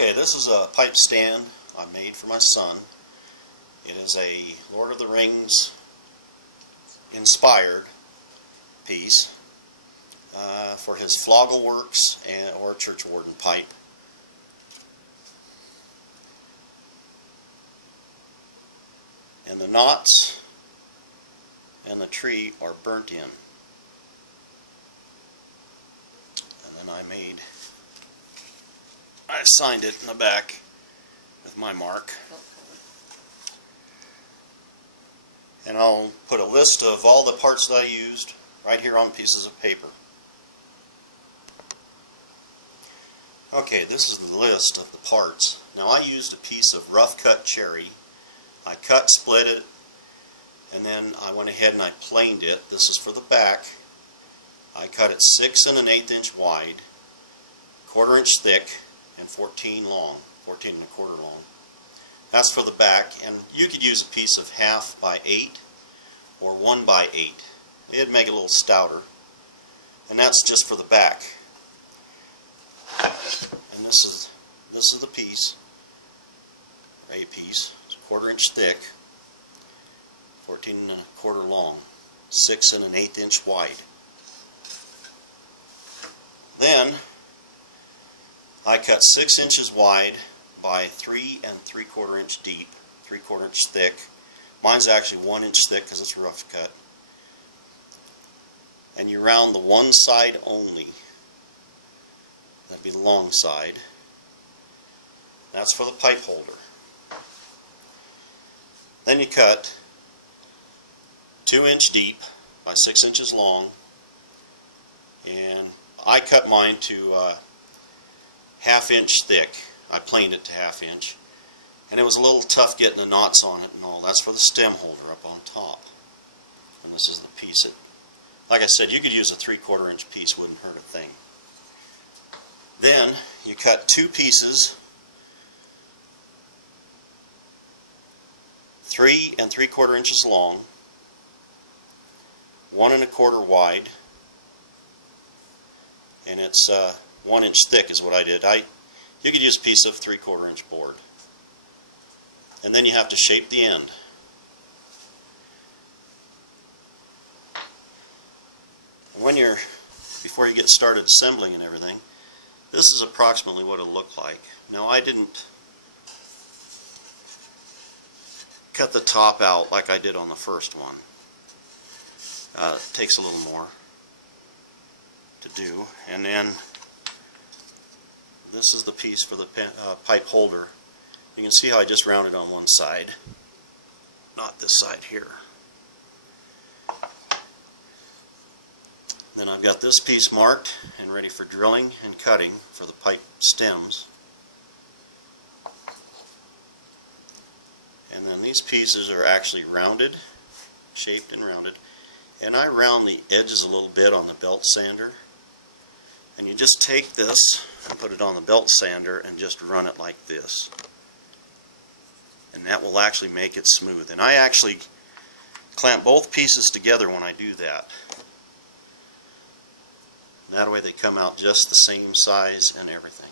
Okay, this is a pipe stand I made for my son. It is a Lord of the Rings inspired piece for his floggle works or churchwarden pipe. And the knots and the tree are burnt in. And then I signed it in the back with my mark. And I'll put a list of all the parts that I used right here on pieces of paper. Okay, this is the list of the parts. Now I used a piece of rough cut cherry. I cut, split it, and then I went ahead and I planed it. This is for the back. I cut it 6 1/8 inch wide, 1/4 inch thick, and 14 long, 14 1/4 long. That's for the back, and you could use a piece of 1/2 by 8 or 1 by 8. It'd make it a little stouter. And that's just for the back. And this is the piece, a piece. It's 1/4 inch thick, 14 1/4 long, 6 1/8 inch wide. Then I cut 6 inches wide by 3 3/4 inch deep, 3/4 inch thick. Mine's actually 1 inch thick because it's rough cut. And you round the one side only. That'd be the long side. That's for the pipe holder. Then you cut 2 inch deep by 6 inches long, and I cut mine to 1/2 inch thick. I planed it to 1/2 inch, and it was a little tough getting the knots on it and all. That's for the stem holder up on top. And this is the piece that, like I said, you could use a 3/4 inch piece, wouldn't hurt a thing. Then you cut 2 pieces, 3 3/4 inches long, 1 1/4 wide, and it's 1 inch thick is what I did. You could use a piece of 3/4 inch board. And then you have to shape the end. And before you get started assembling and everything, this is approximately what it'll look like. Now I didn't cut the top out like I did on the first one. It takes a little more to do. And then this is the piece for the pipe holder. You can see how I just rounded on one side, not this side here. Then I've got this piece marked and ready for drilling and cutting for the pipe stems. And then these pieces are actually rounded, shaped and rounded. And I round the edges a little bit on the belt sander. And you just take this and put it on the belt sander and just run it like this. And that will actually make it smooth. And I actually clamp both pieces together when I do that. That way they come out just the same size and everything.